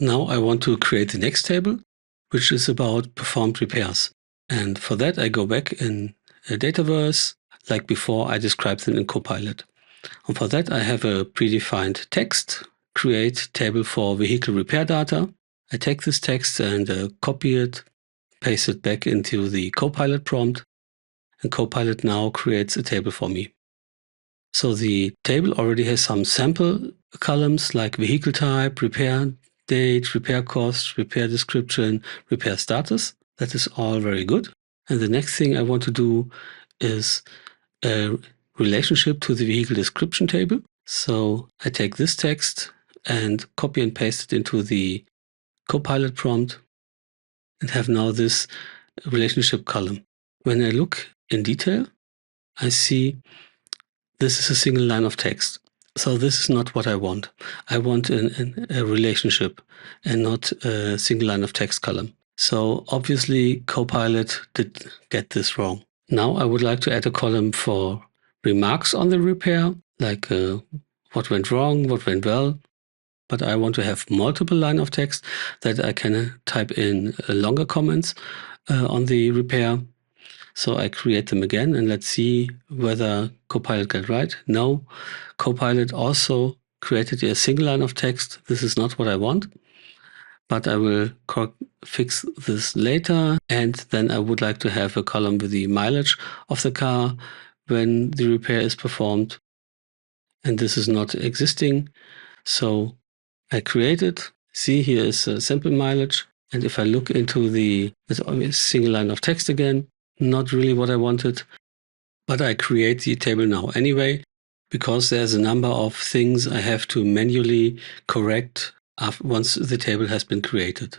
Now I want to create the next table, which is about performed repairs. And for that, I go back in Dataverse, like before I described them in Copilot. And for that, I have a predefined text, create table for vehicle repair data. I take this text and copy it, paste it back into the Copilot prompt, and Copilot now creates a table for me. So the table already has some sample columns like vehicle type, repair date, repair cost, repair description, repair status. That is all very good. And the next thing I want to do is a relationship to the vehicle description table. So I take this text and copy and paste it into the Copilot prompt and have now this relationship column. When I look in detail, I see this is a single line of text. So this is not what I want. I want a relationship and not a single line of text column. So obviously Copilot did get this wrong. Now I would like to add a column for remarks on the repair, like what went wrong, what went well. But I want to have multiple line of text that I can type in longer comments on the repair. So I create them again and let's see whether Copilot got right. No, Copilot also created a single line of text. This is not what I want, but I will fix this later. And then I would like to have a column with the mileage of the car when the repair is performed. And this is not existing. So I create it. See, here is a sample mileage. And if I look into it's always single line of text again, not really what I wanted. But I create the table now anyway, because there's a number of things I have to manually correct once the table has been created.